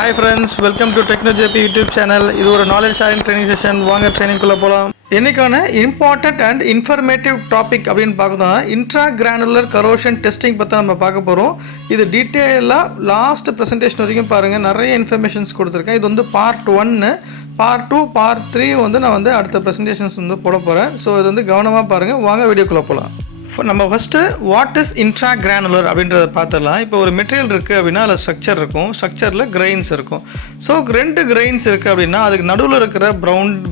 Hi friends, welcome to TechnoJP YouTube channel. இது ஒரு knowledge sharing training session. வாங்க ட்ரைனிங்குள்ளே போகலாம். இன்னைக்கான இம்பார்ட்டன்ட் அண்ட் இன்ஃபர்மேட்டிவ் டாபிக் அப்படின்னு பார்க்கணும்னா இன்ட்ரா கிரானுலர் கரோஷன் டெஸ்டிங் பற்றி நம்ம பார்க்க போகிறோம். இது டீட்டெயிலாக லாஸ்ட் ப்ரெசன்டேஷன் வரைக்கும் பாருங்கள், நிறைய இன்ஃபர்மேஷன்ஸ் கொடுத்துருக்கேன். இது வந்து பார்ட் 1, பார்ட் 2, பார்ட் 3 வந்து நான் வந்து அடுத்த ப்ரெசன்டேஷன்ஸ் வந்து போட போகிறேன். ஸோ இது வந்து கவனமாக பாருங்கள். வாங்க வீடியோக்குள்ளே போகலாம். நம்ம first what is intra granular அப்படின்றத பார்த்துடலாம். இப்போ ஒரு மெட்டீரியல் இருக்குது அப்படின்னா அதில் ஸ்ட்ரக்சர் இருக்கும், ஸ்ட்ரக்சரில் கிரெயின்ஸ் இருக்கும். ஸோ 2 கிரெயின்ஸ் இருக்குது அப்படின்னா அதுக்கு நடுவில் இருக்கிற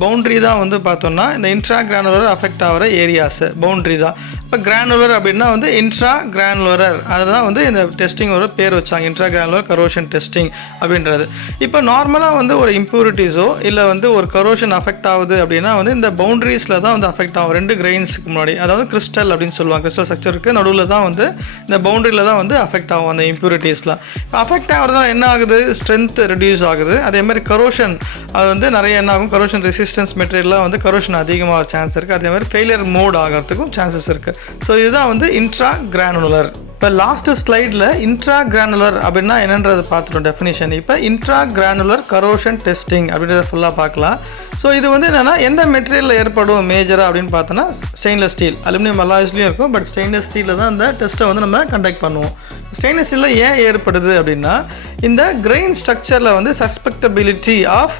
பவுண்ட்ரி தான் வந்து பார்த்தோம்னா இந்த இன்ட்ரா கிரானுலர் அஃபெக்ட் ஆகிற ஏரியாஸு பவுண்ட்ரி தான். இப்போ கிரானுலர் அப்படின்னா வந்து இன்ட்ரா கிரானுலர், அதுதான் வந்து இந்த டெஸ்டிங்கோட பேர் வச்சாங்க, இன்ட்ரா கிரானுலர் கரோஷன் டெஸ்டிங் அப்படின்றது. இப்போ நார்மலாக வந்து ஒரு இம்ப்யூரிட்டிஸோ இல்லை வந்து ஒரு கரோஷன் அஃபெக்ட் ஆகுது அப்படின்னா வந்து இந்த பவுண்ட்ரிஸில் தான் வந்து அஃபெக்ட் ஆகும். 2 கிரெயின்ஸுக்கு முன்னாடி, அதாவது கிறிஸ்டல் அப்படின்னு சொல்லுவாங்க. கிறிஸ்டல் ஸ்ட்ரக்சருக்கு நடுவில் தான் வந்து இந்த பவுண்டரியில் தான் வந்து அஃபெக்ட் ஆகும் அந்த இம்ப்யூரிட்டிஸ்லாம். அஃபெக்ட் ஆகிறதுனால என்ன ஆகுது, ஸ்ட்ரென்த் ரெடியூஸ் ஆகுது. அதேமாதிரி கரோஷன் அது வந்து நிறைய என்ன ஆகும், கரோஷன் ரெசிஸ்டன்ஸ் மெட்டீரியல்லாம் வந்து கரோஷன் அதிகமாக சான்ஸ் இருக்குது. அதேமாதிரி ஃபெயிலியர் மோட் ஆகிறதுக்கும் சான்சஸ் இருக்குது. ஸோ இதுதான் வந்து இன்ட்ரா கிரானுலர். இப்போ லாஸ்ட் ஸ்லைடில் இன்ட்ரா கிரானுலர் அப்படின்னா என்னன்றது பார்த்துட்டோம் டெஃபினிஷன். இப்போ இன்ட்ரா கிரானுலர் கரோஷன் டெஸ்டிங் அப்படின்றத ஃபுல்லாக பார்க்கலாம். ஸோ இது வந்து என்னென்னா எந்த மெட்டீரியலில் ஏற்படும் மேஜராக அப்படின்னு பார்த்தோன்னா ஸ்டெயின்லெஸ் ஸ்டீல், அலுமினியம் அலாய்ஸ்லையும் இருக்கும். பட் ஸ்டெயின்லெஸ் ஸ்டீலில் தான் இந்த டெஸ்ட்டை வந்து நம்ம கண்டக்ட் பண்ணுவோம். ஸ்டெயின்லெஸ் ஸ்டீலில் ஏன் ஏற்படுது அப்படின்னா இந்த கிரெயின் ஸ்ட்ரக்சரில் வந்து சஸ்பெக்டபிலிட்டி ஆஃப்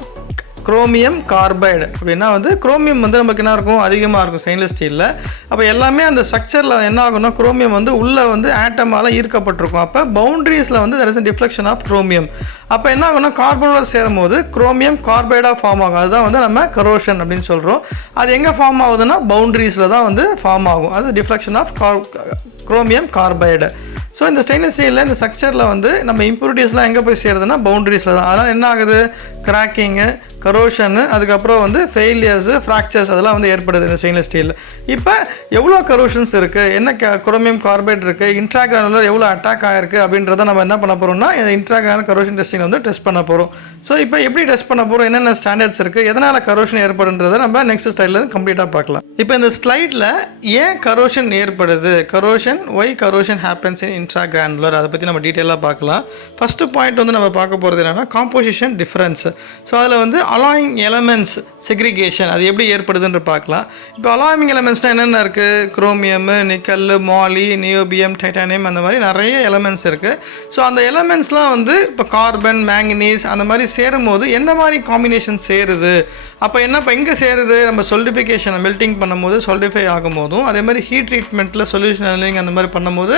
குரோமியம் கார்பைடு அப்படின்னா வந்து குரோமியம் வந்து நமக்கு என்ன இருக்கும், அதிகமாக இருக்கும் ஸ்டெயின்லெஸ் ஸ்டீலில். அப்போ எல்லாமே அந்த ஸ்ட்ரக்சரில் என்ன ஆகும்னா குரோமியம் வந்து உள்ளே வந்து ஆட்டமால் ஈர்க்கப்பட்டிருக்கும். அப்போ பவுண்ட்ரிஸில் வந்து there is a deflection of chromium. அப்போ என்ன ஆகும்னா கார்பனோட சேரும் போது குரோமியம் கார்பைடாக ஃபார்ம் ஆகும். அதுதான் வந்து நம்ம கரோஷன் அப்படின்னு சொல்கிறோம். அது எங்கே ஃபார்ம் ஆகுதுன்னா பவுண்ட்ரிஸில் தான் வந்து ஃபார்ம் ஆகும். அது deflection of chromium carbide. So இந்த ஸ்டெயின்லெஸ் ஸ்டீலில் இந்த ஸ்ட்ரக்சரில் வந்து நம்ம இம்ப்யூரிட்டிஸ்லாம் எங்கே போய் சேருதுன்னா பவுண்ட்ரிஸில் தான். அதனால் என்ன ஆகுது, கிராக்கிங்கு, கரோஷனு, அதுக்கப்புறம் வந்து ஃபெயிலியர்ஸு, ஃப்ராக்சர்ஸ் அதெல்லாம் வந்து ஏற்படுது இந்த ஸ்டெயின்லெஸ் ஸ்டீலில். இப்போ எவ்வளோ கரோஷன்ஸ் இருக்குது, என்ன குரோமியம் கார்பைட் இருக்குது, இன்ட்ரா கிரானுலர் எவ்வளோ அட்டாக் ஆகிருக்கு அப்படின்றத நம்ம என்ன பண்ண போகிறோம்னா இந்த இன்ட்ரா கிரானுலர் கரோஷன் டெஸ்டிங் வந்து டெஸ்ட் பண்ண போகிறோம். ஸோ இப்போ எப்படி டெஸ்ட் பண்ண போகிறோம், என்னென்ன ஸ்டாண்டர்ட்ஸ் இருக்குது, எதனால் கரோஷன் ஏற்படுன்றதை நம்ம நெக்ஸ்ட் ஸ்லைடில் கம்ப்ளீட்டாக பார்க்கலாம். இப்போ இந்த ஸ்லைடில் ஏன் கரோஷன் ஏற்படுது, corrosion why corrosion happens in intra granular, அதை பற்றி நம்ம டீட்டெயிலாக பார்க்கலாம். ஃபஸ்ட்டு பாயிண்ட் வந்து நம்ம பார்க்க போகிறது என்னென்னா காம்போசிஷன் டிஃப்ரென்ஸ். ஸோ அதில் வந்து அலாயிங் எலமெண்ட்ஸ் செக்ரிகேஷன் அது எப்படி ஏற்படுதுன்னு பார்க்கலாம். இப்போ அலாயிங் எலமெண்ட்ஸ்னால் என்னென்ன இருக்குது, குரோமியம், நிக்கல், மாலி, நியோபியம், டைட்டானியம், அந்த மாதிரி நிறைய எலமெண்ட்ஸ் இருக்குது. ஸோ அந்த எலமெண்ட்ஸ்லாம் வந்து இப்போ கார்பன், மேங்கனீஸ் அந்த மாதிரி சேரும்போது எந்த மாதிரி காம்பினேஷன் சேருது, அப்போ என்ன இப்போ எங்கே சேருது, நம்ம சொலிடிஃபிகேஷனை மெல்ட்டிங் பண்ணும்போது சொலிடிஃபை ஆகும் போதும், அதே மாதிரி ஹீட் ட்ரீட்மெண்ட்டில் சொல்யூஷன் அனலிங் அந்த மாதிரி பண்ணும்போது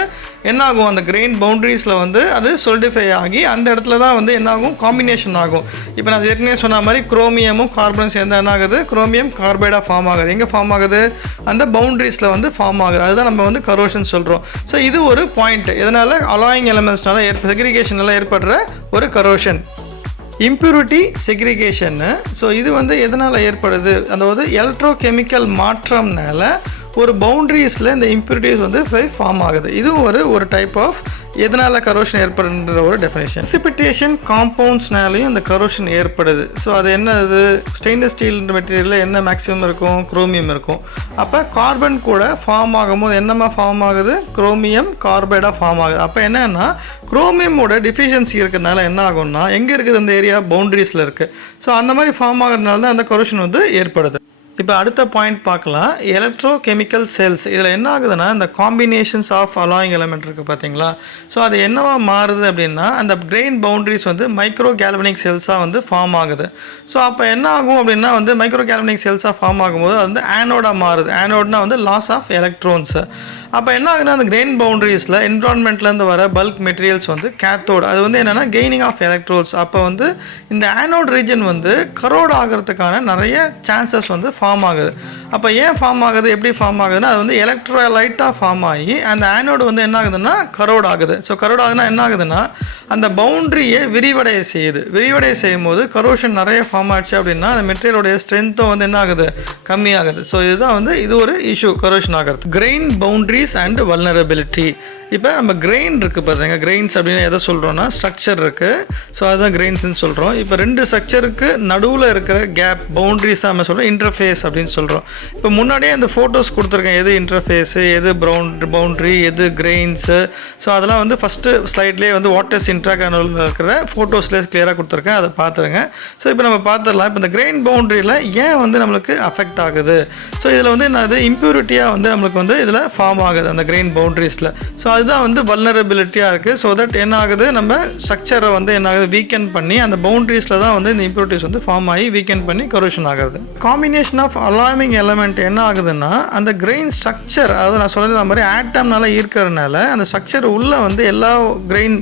என்ன ஆகும், அந்த கிரெயின் பவுண்ட்ரிஸில் வந்து அது சொலிடிஃபை ஆகி அந்த இடத்துல தான் வந்து என்ன ஆகும், காம்பினேஷன் ஆகும். இப்போ நான் ஏற்கனவே சொன்ன மாதிரி குரோமியமும் கார்பனும் சேர்ந்து என்ன ஆகுது, குரோமியம் கார்பைடாக ஃபார்ம் ஆகுது. எங்கே ஃபார்ம் ஆகுது, அந்த பவுண்ட்ரிஸில் வந்து ஃபார்ம் ஆகுது. அதுதான் நம்ம வந்து கரோஷன் சொல்கிறோம். ஸோ இது ஒரு பாயிண்ட், இதனால் அலாயிங் எலமெண்ட்ஸ்னால செக்ரிகேஷனால் ஏற்படுற ஒரு கரோஷன். இம்ப்யூரிட்டி செக்ரிகேஷன்னு, ஸோ இது வந்து எதனால் ஏற்படுது, அதாவது எலக்ட்ரோகெமிக்கல் மாற்றம்னால ஒரு பவுண்ட்ரிஸில் இந்த இம்ப்யூரிட்டிஸ் வந்து ஃபார்ம் ஆகுது. இதுவும் ஒரு டைப் ஆஃப் எதனால் கரோஷன் ஏற்படுன்ற ஒரு டெஃபினேஷன். பிரிசிபிட்டேஷன் காம்பவுண்ட்ஸ்னாலையும் இந்த கரோஷன் ஏற்படுது. ஸோ அது என்னது, ஸ்டெயின்லெஸ் ஸ்டீல் மெட்டீரியலில் என்ன மேக்ஸிமம் இருக்கும், குரோமியம் இருக்கும். அப்போ கார்பன் கூட ஃபார்ம் ஆகும்போது என்னமா ஃபார்ம் ஆகுது, குரோமியம் கார்பைடாக ஃபார்ம் ஆகுது. அப்போ என்னன்னா குரோமியமோட டிஃபிஷியன்சி இருக்கிறதுனால என்ன ஆகும்னா எங்கே இருக்குது, அந்த ஏரியா பவுண்ட்ரிஸில் இருக்குது. ஸோ அந்த மாதிரி ஃபார்ம் ஆகிறதுனால தான் அந்த கரோஷன் வந்து ஏற்படுது. இப்போ அடுத்த பாயிண்ட் பார்க்கலாம், எலக்ட்ரோகெமிக்கல் செல்ஸ். இதில் என்ன ஆகுதுன்னா இந்த காம்பினேஷன்ஸ் ஆஃப் அலாயிங் எலமெண்ட் இருக்குது பார்த்தீங்களா. ஸோ அது என்னவா மாறுது அப்படின்னா அந்த கிரெயின் பவுண்ட்ரிஸ் வந்து மைக்ரோ கேல்வனிக் செல்ஸாக வந்து ஃபார்ம் ஆகுது. ஸோ அப்போ என்ன ஆகும் அப்படின்னா வந்து மைக்ரோ கேல்வனிக் செல்ஸாக ஃபார்ம் ஆகும்போது அது வந்து ஆனோடாக மாறுது. ஆனோட்னா வந்து லாஸ் ஆஃப் எலக்ட்ரான்ஸு. அப்போ என்ன ஆகுதுன்னா அந்த கிரெயின் பவுண்ட்ரிஸில் என்விரான்மெண்ட்லேருந்து வர பல்க் மெட்டீரியல்ஸ் வந்து கேத்தோடு, அது வந்து என்னென்னா கெய்னிங் ஆஃப் எலக்ட்ரோன்ஸ். அப்போ வந்து இந்த ஆனோட் ரீஜன் வந்து கரோட் ஆகிறதுக்கான நிறைய சான்சஸ் வந்து ஃபார்ம் ஆகுது. அப்போ ஏன் ஃபார்ம் ஆகுது, எப்படி ஃபார்ம் ஆகுதுன்னா அது வந்து எலக்ட்ரோலைட்டாக ஃபார்ம் ஆகி அந்த ஆனோடு வந்து என்ன ஆகுதுன்னா கரோட் ஆகுது. ஸோ கரோட் ஆகுதுன்னா என்ன ஆகுதுன்னா அந்த பவுண்ட்ரியை விரிவடைய செய்யுது. விரிவடைய செய்யும் போது கரோஷன் நிறைய ஃபார்ம் ஆச்சு அப்படின்னா அந்த மெட்டீரியலோடைய ஸ்ட்ரென்த்தும் வந்து என்ன ஆகுது, கம்மியாகுது. ஸோ இதுதான் வந்து இது ஒரு இஷ்யூ கரோஷன் ஆகிறது. Grain boundaries and vulnerability. இப்போ நம்ம கிரெயின் இருக்குது பார்த்தீங்க, கிரெயின்ஸ் அப்படின்னு எதை சொல்கிறோன்னா ஸ்ட்ரக்சர் இருக்குது. ஸோ அதுதான் கிரெயின்ஸ்னு சொல்கிறோம். இப்போ 2 ஸ்ட்ரக்சருக்கு நடுவில் இருக்கிற கேப் பவுண்ட்ரிஸ் தான் நம்ம சொல்கிறோம் இன்டர்ஃபேஸ் அப்படின்னு சொல்கிறோம். இப்போ முன்னாடியே அந்த ஃபோட்டோஸ் கொடுத்துருக்கேன், எது இன்டர்ஃபேஸு, எது பவுண்ட்ரி, எது கிரெயின்ஸு. ஸோ அதெல்லாம் வந்து ஃபஸ்ட்டு ஸ்லைட்லேயே வந்து வாட் இஸ் இன்ட்ராகிரானுலர் இருக்கிற ஃபோட்டோஸ்லேயே கிளியராக கொடுத்துருக்கேன், அதை பார்த்துருங்க. ஸோ இப்போ நம்ம பார்த்துடலாம். இப்போ இந்த கிரெயின் பவுண்ட்ரியில் ஏன் வந்து நம்மளுக்கு அஃபெக்ட் ஆகுது. ஸோ இதில் வந்து என்னது இம்ப்யூரிட்டியாக வந்து நம்மளுக்கு வந்து இதில் ஃபார்ம் ஆகுது அந்த கிரெயின் பவுண்ட்ரிஸில். ஸோ அதுதான் வந்து வல்னரபிலிட்டியாக இருக்குது. ஸோ தட் என்ன ஆகுது, நம்ம ஸ்ட்ரக்சரை வந்து என்ன ஆகுது வீக்கன் பண்ணி அந்த பவுண்ட்ரிஸில் தான் வந்து இந்த இம்ப்யூரிட்டிஸ் வந்து ஃபார்ம் ஆகி வீக்கன் பண்ணி கரோஷன் ஆகுது. காம்பினேஷன் ஆஃப் அலார்மிங் எலமெண்ட் என்ன ஆகுதுன்னா அந்த கிரெயின் ஸ்ட்ரக்சர், அதாவது நான் சொல்கிறது மாதிரி ஆட்டம்னால இருக்கிறதுனால அந்த ஸ்ட்ரக்சர் உள்ளே வந்து எல்லா கிரெயின்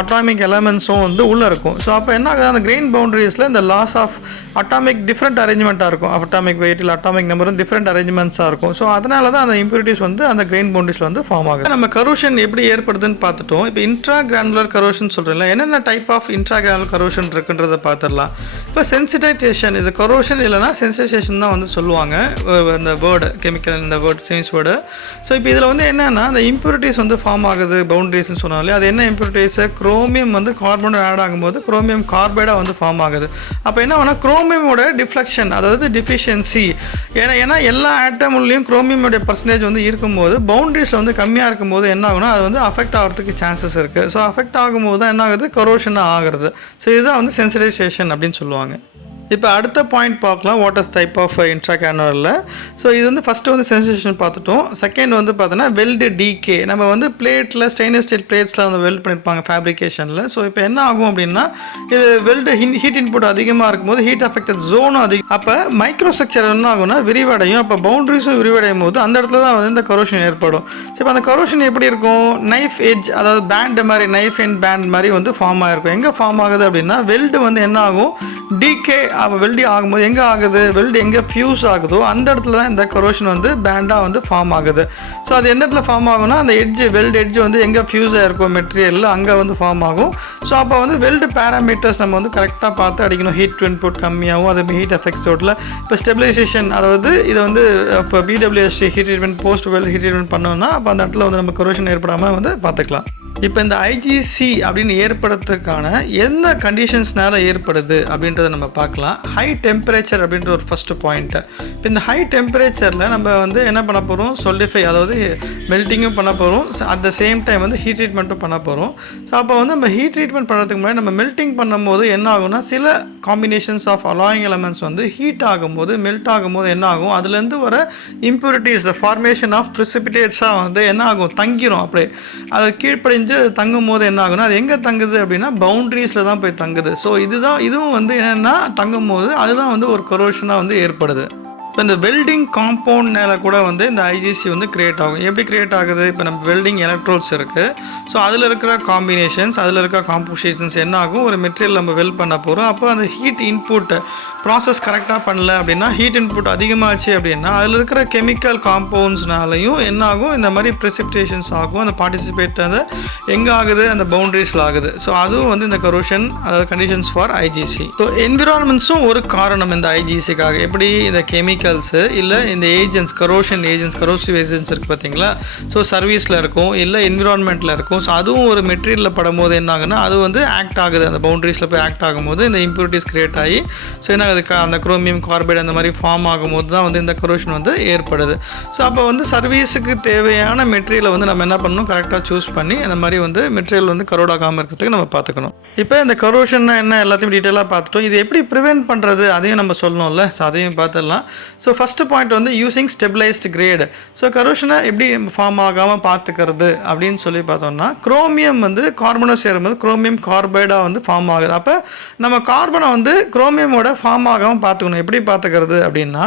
அட்டாமிக் எலமெண்ட்ஸும் வந்து உள்ளே இருக்கும். ஸோ அப்போ என்ன ஆகுது, அந்த கிரெயின் பவுண்ட்ரிஸில் இந்த லாஸ் ஆஃப் அட்டாமிக் டிஃப்ரெண்ட் அரேஞ்ச்மெண்ட்டாக இருக்கும். அட்டாமிக் வெயிட் இல்லை அட்டாமிக் நம்பரும் டிஃப்ரெண்ட் அரேஞ்ச்மெண்ட்ஸாக இருக்கும். ஸோ அதனால தான் அந்த இம்ப்யூரிட்டிஸ் வந்து அந்த கிரெயின் பவுண்டரிஸில் வந்து ஃபார்ம் ஆகுது. நம்ம கரோஷன் எப்படி ஏற்படுதுன்னு பார்த்துட்டோம். இப்போ இன்ட்ரா கிரானுலர் கரோஷன் சொல்கிறேன், என்னென்ன type of intra granular corrosion இருக்குன்றதை பார்த்துடலாம். இப்போ சென்சிடைசேஷன், இது கரோஷன் இல்லைனா சென்சிடைசேஷன் தான் வந்து சொல்லுவாங்க அந்த வேர்டு, கெமிக்கல் இந்த வேர்டு சயின்ஸ் வேர்டு. ஸோ இப்போ இதில் வந்து என்னென்னா அந்த இம்ப்யூரிட்டிஸ் வந்து ஃபார்ம் ஆகுது பவுண்டரிஸ்ன்னு சொன்னாலே, அது என்ன இம்ப்யூரிட்டிஸ், குரோமியம் வந்து கார்பனோட ஆட் ஆகும்போது குரோமியம் கார்பைடாக வந்து ஃபார்ம் ஆகுது. அப்போ என்ன வேணால் குரோமியமோட டிஃப்ளெக்ஷன், அதாவது டிஃபிஷியன்சி, ஏன்னா எல்லா ஆட்டம்லையும் குரோமியமோட பர்சன்டேஜ் வந்து இருக்கும்போது பவுண்டரிஸில் வந்து கம்மியாக இருக்கும்போது என்ன ஆகுனா அது வந்து அஃபெக்ட் ஆகிறதுக்கு சான்சஸ் இருக்குது. ஸோ அஃபெக்ட் ஆகும்போது தான் என்ன ஆகுது, கரோஷனாக ஆகிறது. ஸோ இதுதான் வந்து சென்சிடைசேஷன் அப்படின்னு சொல்லுவாங்க. இப்போ அடுத்த பாயிண்ட் பார்க்கலாம், வாட் இஸ் டைப் ஆஃப் இன்ட்ராகிரானுலரில். ஸோ இது வந்து ஃபஸ்ட்டு வந்து சென்சிடைசேஷன் பார்த்துட்டோம். செகண்ட் வந்து பார்த்தோன்னா வெல்டு டிகே, நம்ம வந்து பிளேட்டில் ஸ்டெயின்லெஸ் ஸ்டீல் பிளேட்ஸில் வந்து வெல்ட் பண்ணியிருப்பாங்க ஃபேப்ரிகேஷனில். ஸோ இப்போ என்ன ஆகும் அப்படின்னா இது வெல்டு ஹீட் இன்புட் அதிகமாக இருக்கும்போது ஹீட் அஃபெக்டட் ஜோனும் அதிகம். அப்போ மைக்ரோ ஸ்ட்ரக்சர் என்ன ஆகும்னா விரிவடையும். அப்போ பவுண்டரிஸும் விரிவடையும் போது அந்த இடத்துல தான் வந்து இந்த கரோஷன் ஏற்படும். ஸோ இப்போ அந்த கரோஷன் எப்படி இருக்கும், நைஃப் எட்ஜ், அதாவது பேண்ட் மாதிரி, நைஃப் அண்ட் பேண்ட் மாதிரி வந்து ஃபார்ம் ஆகிருக்கும். எங்கே ஃபார்ம் ஆகுது அப்படின்னா வெல்டு வந்து என்ன ஆகும், டிகே வெல்டி ஆகும்போது எங்கே ஆகுது, வெல்டு எங்கே ஃபியூஸ் ஆகுதோ அந்த இடத்துல தான் இந்த கரோஷன் வந்து பேண்டாக வந்து ஃபார்ம் ஆகுது. ஸோ அது எந்த இடத்துல ஃபார்ம் ஆகும்னா அந்த எட்ஜ், வெல்டு எட்ஜ் வந்து எங்கே ஃபியூஸ் ஆகிருக்கும் மெட்டீரியலில் அங்கே வந்து ஃபார்ம் ஆகும். ஸோ அப்போ வந்து வெல்டு பேராமீட்டர்ஸ் நம்ம வந்து கரெக்டாக பார்த்து அடிக்கணும். ஹீட் இன்புட் கம்மியாகும், அது ஹீட் எஃபெக்ட்ஸோட்டில். இப்போ ஸ்டெபிலைசேஷன், அதாவது இதை வந்து இப்போ PWSC heat treatment, post weld heat treatment பண்ணோம்னா அப்போ அந்த இடத்துல வந்து நம்ம கரோஷன் ஏற்படாமல் வந்து பார்த்துக்கலாம். இப்போ இந்த ஐஜிசி அப்படின்னு ஏற்படுறதுக்கான எந்த கண்டிஷன்ஸ்னால ஏற்படுது அப்படின்றத நம்ம பார்க்கலாம். ஹை டெம்பரேச்சர் அப்படின்ற ஒரு ஃபஸ்ட்டு பாயிண்ட்டு. இப்போ இந்த ஹை டெம்பரேச்சரில் நம்ம வந்து என்ன பண்ண போகிறோம், சொலிஃபை, அதாவது மெல்ட்டிங்கும் பண்ண போகிறோம், அட் த சேம் டைம் வந்து ஹீட் ட்ரீட்மெண்ட்டும் பண்ண போகிறோம். ஸோ அப்போ வந்து நம்ம ஹீட் ட்ரீட்மெண்ட் பண்ணுறதுக்கு முன்னாடி நம்ம மெல்ட்டிங் பண்ணும்போது என்ன ஆகும்னா சில காம்பினேஷன்ஸ் ஆஃப் அலாயிங் எலமெண்ட்ஸ் வந்து ஹீட் ஆகும்போது மெல்ட் ஆகும்போது என்ன ஆகும், அதுலேருந்து வர இம்ப்யூரிட்டிஸ், த ஃபார்மேஷன் ஆஃப் ப்ரிசிபிடேட்ஸாக வந்து என்ன ஆகும், தங்கிரும். அப்படியே அது கீழ்ப்படிஞ்சு தங்கும் போது என்ன ஆகுனா அது எங்கே தங்குது அப்படின்னா பவுண்டரிஸில் தான் போய் தங்குது. ஸோ இதுவும் வந்து என்னென்னா தங்கும் போது அதுதான் வந்து ஒரு கரோஷனாக வந்து ஏற்படுது. இப்போ இந்த வெல்டிங் காம்பவுண்ட்னால கூட வந்து இந்த ஐஜிசி வந்து கிரியேட் ஆகும். எப்படி கிரியேட் ஆகுது, இப்போ நம்ம வெல்டிங் எலக்ட்ரோட்ஸ் இருக்குது. ஸோ அதில் இருக்கிற காம்பினேஷன்ஸ், அதில் இருக்கிற காம்போசிஷன்ஸ் என்ன ஆகும், ஒரு மெட்டீரியல் நம்ம வெல்ட் பண்ண போகிறோம். அப்போ அந்த ஹீட் இன்புட் ப்ராசஸ் கரெக்டாக பண்ணல அப்படின்னா, ஹீட் இன்புட் அதிகமாச்சு அப்படின்னா அதில் இருக்கிற கெமிக்கல் காம்பவுண்ட்ஸ்னாலையும் என்ன ஆகும், இந்த மாதிரி ப்ரெசிபிடேஷன்ஸ் ஆகும். அந்த பார்ட்டிசிபேட் அந்த எங்கே ஆகுது, அந்த பவுண்டரிஸில் ஆகுது. ஸோ அதுவும் வந்து இந்த கரோஷன், அதாவது கண்டிஷன்ஸ் ஃபார் ஐஜிசி. ஸோ என்விரான்மெண்ட்ஸும் ஒரு காரணம் இந்த ஐஜிசிக்காக. எப்படி இந்த கெமிக்கல்ஸு இல்லை இந்த agents, corrosion agents, corrosive agents இருக்குது பார்த்தீங்களா. ஸோ சர்வீஸில் இருக்கும், இல்லை என்விரான்மெண்ட்டில் இருக்கும். ஸோ அதுவும் ஒரு மெட்டீரியலில் படும்போது என்ன ஆகுன்னா அது வந்து ஆக்ட் ஆகுது, அந்த பவுண்டரிஸில் போய் ஆக்ட் ஆகும்போது இந்த இம்ப்யூரிட்டிஸ் கிரியேட் ஆகி ஸோ என்ன ஆகுது, அந்த குரோமியம் கார்பைடு அந்த மாதிரி ஃபார்ம் ஆகும்போது தான் வந்து இந்த கரோஷன் வந்து ஏற்படுது. ஸோ அப்போ வந்து சர்வீஸுக்கு தேவையான மெட்டீரியலை வந்து நம்ம என்ன பண்ணணும், கரெக்டாக சூஸ் பண்ணி அந்த மாதிரி வந்து மெட்டீரியல் வந்து கரோட் ஆகாமல் இருக்கிறதுக்கு நம்ம பார்த்துக்கணும். இப்போ இந்த கரோஷன்னா என்ன எல்லாத்தையும் டீட்டெயிலாக பார்த்துட்டோம். இது எப்படி ப்ரிவென்ட் பண்ணுறது அதையும் நம்ம சொல்லணும்ல. ஸோ அதையும் பார்த்துடலாம். ஸோ ஃபஸ்ட்டு பாயிண்ட் வந்து யூஸிங் ஸ்டெபிளைஸ்டு கிரேடு. ஸோ கரோஷனை எப்படி ஃபார்ம் ஆகாமல் பார்த்துக்கிறது அப்படின்னு சொல்லி பார்த்தோம்னா, குரோமியம் வந்து கார்பனை சேரும்போது குரோமியம் கார்பைடாக வந்து ஃபார்ம் ஆகுது. அப்போ நம்ம கார்பனை வந்து குரோமியமோட ஃபார்ம் ஆகாமல் பார்த்துக்கணும். எப்படி பார்த்துக்கிறது அப்படின்னா,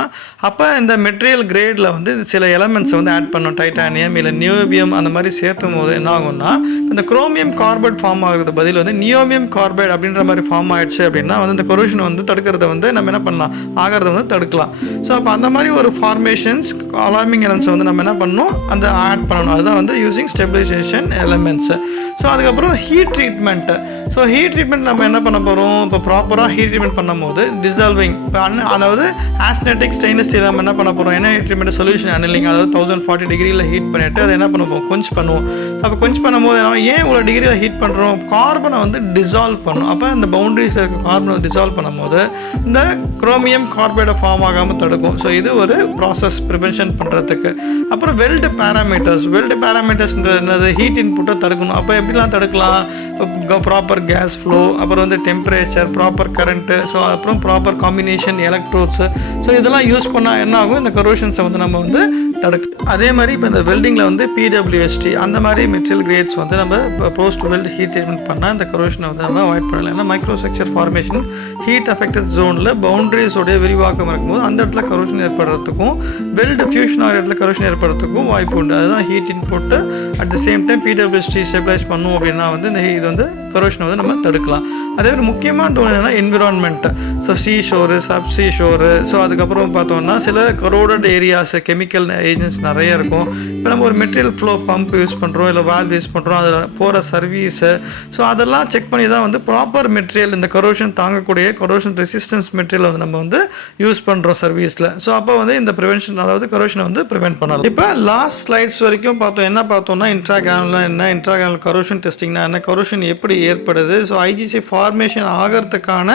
அப்போ இந்த மெட்டீரியல் கிரேடில் வந்து சில எலமெண்ட்ஸை வந்து ஆட் பண்ணணும், டைட்டானியம் இல்லை நியோபியம் அந்த மாதிரி சேர்த்தும் போது என்ன ஆகும்னா இந்த குரோமியம் கார்பைட் ஃபார்ம் ஆகிறது பதில் வந்து நியோமியம் கார்பைட் அப்படின்ற மாதிரி ஃபார்ம் ஆயிடுச்சு அப்படின்னா வந்து இந்த கரோஷன் வந்து தடுக்கிறத வந்து நம்ம என்ன பண்ணலாம், ஆகிறத வந்து தடுக்கலாம். ஸோ அப்போ அந்த மாதிரி ஒரு ஃபார்மேஷன்ஸ் அலார்மிங் எலமெண்ட்ஸ் வந்து நம்ம என்ன பண்ணணும், அந்த ஆட் பண்ணணும். அதுதான் வந்து யூசிங் ஸ்டெபிலைசேஷன் எலமெண்ட்ஸ். ஸோ அதுக்கப்புறம் heat treatment. So heat treatment நம்ம என்ன பண்ண போகிறோம், இப்போ ப்ராப்பராக ஹீட் ட்ரீட்மெண்ட் பண்ணும்போது டிசால்விங், இப்போ அதாவது ஆஸ்னெட்டிக் ஸ்டெயின்லெஸ் ஸ்டீல் நம்ம என்ன பண்ண போகிறோம், என்ன ஹீட் ட்ரீட்மெண்ட் சொல்யூஷன் அனலிங், அதாவது 1040 டிகிரியில் ஹீட் பண்ணிவிட்டு அதை என்ன பண்ணுவோம், கொஞ்சம் பண்ணுவோம். அப்போ கொஞ்சம் பண்ணும்போது நம்ம ஏன் இவ்வளோ டிகிரியில் ஹீட் பண்ணுறோம், கார்பனை வந்து டிசால்வ் பண்ணணும். அப்போ இந்த பவுண்டரிஸில் இருக்க கார்பனை டிசால்வ் பண்ணும்போது இந்த குரோமியம் கார்பைடை ஃபார்ம் ஆகாமல் தடுக்கும். ஸோ இது ஒரு ப்ராசஸ் ப்ரிவென்ஷன் பண்ணுறதுக்கு. அப்புறம் வெல்டு பேராமீட்டர்ஸ்ன்றது என்னது, ஹீட் இன்புட்டை தடுக்கணும். அப்போ எப்படிலாம் தடுக்கலாம், இப்போ ப்ராப்பர் கேஸ் ஃப்ளோ, அப்புறம் வந்து டெம்பரேச்சர், ப்ராப்பர் கரண்ட்டு, ஸோ அப்புறம் ப்ராப்பர் காம்பினேஷன் எலக்ட்ரோட்ஸு. ஸோ இதெல்லாம் யூஸ் பண்ணால் என்ன ஆகும், இந்த கரோஷன்ஸை வந்து நம்ம வந்து தடுக்கும். அதே மாதிரி இப்போ இந்த வெல்டிங்கில் வந்து PWST அந்த மாதிரி மெட்டீரியல் கிரேட்ஸ் வந்து நம்ம போஸ்ட் வெல்ட் ஹீட் ட்ரீட்மெண்ட் பண்ணால் இந்த கரோஷனை வந்து நம்ம அவாய்ட் பண்ணலாம். ஏன்னா மைக்ரோஸ்ட்ரக்சர் ஃபார்மேஷன் ஹீட் அஃபெக்டட் ஜோனில் பவுண்டரிஸோடைய விரிவாக்கம் இருக்கும்போது அந்த இடத்துல கரோஷன் ஏற்படுறதுக்கும் வெல்ட் ஃபியூஷன் ஆகிற இடத்துல கரோஷன் ஏற்படுறதுக்கும் வாய்ப்பு உண்டு. அதுதான் heat input at the same time PWST stabilise பண்ணும் அப்படின்னா வந்து இந்த இது வந்து கரோஷனை வந்து நம்ம தடுக்கலாம். அதே மாதிரி முக்கியமான ஒன்று என்னென்னா என்விரான்மெண்ட்டு. ஸோ சீஷோரு, சப்சீஷோரு, ஸோ அதுக்கப்புறம் பார்த்தோம்னா சில கரோடட் ஏரியாஸ் கெமிக்கல் ஏஜென்ட்ஸ் நிறைய இருக்கும். இப்போ நம்ம ஒரு மெட்டீரியல் ஃப்ளோ பம்ப் யூஸ் பண்ணுறோம், இல்லை வால்வ் யூஸ் பண்ணுறோம், அதில் போகிற சர்வீஸு, ஸோ அதெல்லாம் செக் பண்ணி தான் வந்து ப்ராப்பர் மெட்டீரியல், இந்த கரோஷன் தாங்கக்கூடிய கரோஷன் ரெசிஸ்டன்ஸ் மெட்டீரியல் வந்து நம்ம வந்து யூஸ் பண்ணுறோம் சர்வீஸில். ஸோ அப்போ வந்து இந்த ப்ரிவென்ஷன், அதாவது கரோஷனை வந்து ப்ரிவென்ட் பண்ணலாம். இப்போ லாஸ்ட் ஸ்லைட்ஸ் வரைக்கும் பார்த்தோம்னா இன்ட்ராகிரானுலா என்ன, இன்ட்ராகிரானுலர் கரோஷன் டெஸ்டிங்னா என்ன, கரோஷன் எப்படி ஏற்படுது, ஸோ ஐஜிசி ஃபார்மேஷன் ஆகிறதுக்கான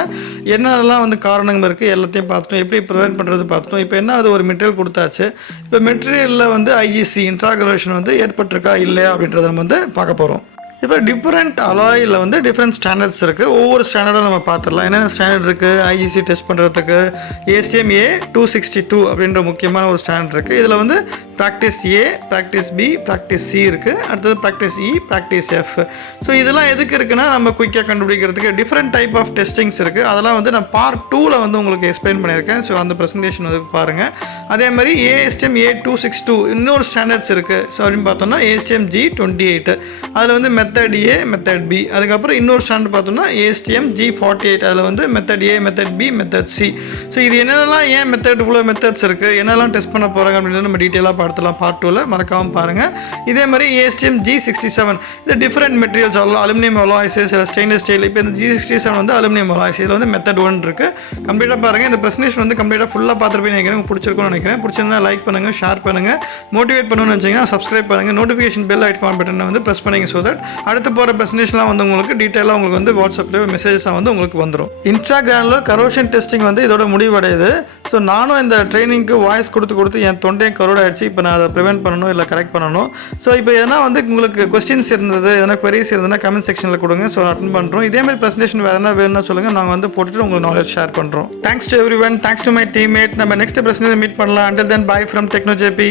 என்னென்னலாம் வந்து காரணங்கள் இருக்குது எல்லாத்தையும் பார்த்துட்டோம். எப்படி ப்ரிவென்ட் பண்ணுறது பார்த்துட்டோம். இப்போ என்ன, அது ஒரு மெட்டீரியல் கொடுத்தாச்சு. இப்போ மெட்டீரியலில் வந்து ஐஜிசி இன்ட்ராகரேஷன் வந்து ஏற்பட்டிருக்கா இல்லையா அப்படின்றத நம்ம வந்து பார்க்க போகிறோம். இப்போ டிஃப்ரெண்ட் அலாயில் வந்து டிஃப்ரெண்ட் ஸ்டாண்டர்ட்ஸ் இருக்குது. ஒவ்வொரு ஸ்டாண்டர்டும் நம்ம பார்த்துடலாம். என்னென்ன ஸ்டாண்டர்ட் இருக்குது ஐஜிசி டெஸ்ட் பண்ணுறதுக்கு. ASTM A262 அப்படின்ற முக்கியமான ஒரு ஸ்டாண்டர்ட் இருக்குது. இதில் வந்து practice A, practice B, practice C இருக்குது. அடுத்தது practice E, practice F. So இதெல்லாம் எதுக்கு இருக்குன்னா நம்ம குயிக்காக கண்டுபிடிக்கிறதுக்கு டிஃப்ரெண்ட் டைப் ஆஃப் டெஸ்டிங்ஸ் இருக்குது. அதெல்லாம் வந்து நான் பார்ட் 2ல் வந்து உங்களுக்கு எக்ஸ்பிளைன் பண்ணியிருக்கேன். ஸோ அந்த ப்ரெசன்டேஷன் வந்து பாருங்கள். அதே மாதிரி ASTM A262 இன்னொரு ஸ்டாண்டர்ட்ஸ் இருக்குது. ஸோ அப்படின்னு பார்த்தோம்னா ASTM G28 அதில் வந்து மெத்தட் A, மெத்தட் B. அதுக்கப்புறம் இன்னொரு ஸ்டாண்டர்ட் பார்த்தோம்னா ASTM G48 அதில் வந்து method A, method B, method C. So இது என்னென்னலாம், ஏன் மெத்தட் இவ்வளோ மெத்தட்ஸ் இருக்குது, என்னெல்லாம் டெஸ்ட் பண்ண போகிறாங்க அப்படின்றத நம்ம டீட்டெயிலாக பார்த்துலாம் பார்ட் 2ல், மறக்காமல் பாருங்கள். இதே மாதிரி ASTM G67 இது டிஃப்ரெண்ட் மெட்டீரியல்ஸ் அலுமினியம் அலாய்ஸ், சில ஸ்டெயின்லெஸ் ஸ்டீல். இப்போ இந்த G67 வந்து அலுமினியம் அலாய்ஸ். இதில் வந்து மெத்தட் 1 இருக்குது. கம்ப்ளீட்டாக பாருங்கள். இந்த ப்ரெசன்டேஷன் வந்து கம்ப்ளீட்டாக ஃபுல்லாக பார்த்துருப்பேன் நினைக்கிறேன். உங்களுக்கு பிடிச்சிருக்கும்னு நினைக்கிறேன். பிடிச்சிருந்தா லைக் பண்ணுங்கள், ஷேர் பண்ணுங்கள், மோட்டிவேட் பண்ணணும்னு நினச்சிங்கன்னா சப்ஸ்கிரைப் பண்ணுங்கள், நோட்டிஃபிகேஷன் பெல் ஐகான் பட்டனை வந்து ப்ரெஸ் பண்ணிங்க. ஸோ தட் அடுத்து போகிற ப்ரெசன்டேஷன்லாம் வந்து உங்களுக்கு டீட்டெயிலாக உங்களுக்கு வந்து வாட்ஸ்அப்பில் மெசேஜஸாக வந்து உங்களுக்கு வந்துடும். இன்ட்ராகிரானுலர் கரோஷன் டெஸ்டிங் வந்து இதோட முடிவடையுது. ஸோ நானும் இந்த ட்ரைனிங்க்கு வாய்ஸ் கொடுத்து என் தொண்டையும் கரோட் ஆகிடுச்சு. இப்போ நான் அதை ப்ரிவென்ட் பண்ணணும், இல்லை கரெக்ட் பண்ணணும். ஸோ இப்போ எதனா வந்து உங்களுக்கு கொஸ்டின்ஸ் இருந்தது, எதனா queries இருந்ததுன்னா கமெண்ட் செக்ஷனில் கொடுங்க. ஸோ அட்டன் பண்ணுறோம். இதே மாதிரி ப்ரெசன்டேஷன் வேறு என்ன வேணும்னு சொல்லுங்கள், நாங்கள் வந்து போட்டுட்டு உங்களுக்கு நாலேஜ் ஷேர் பண்ணுறோம். Thanks to every one, thanks to my teammate. நம்ம நெக்ஸ்ட் ப்ரெசன்டேஷன் மீட் பண்ணலாம். Until then, bye from TechnoJP.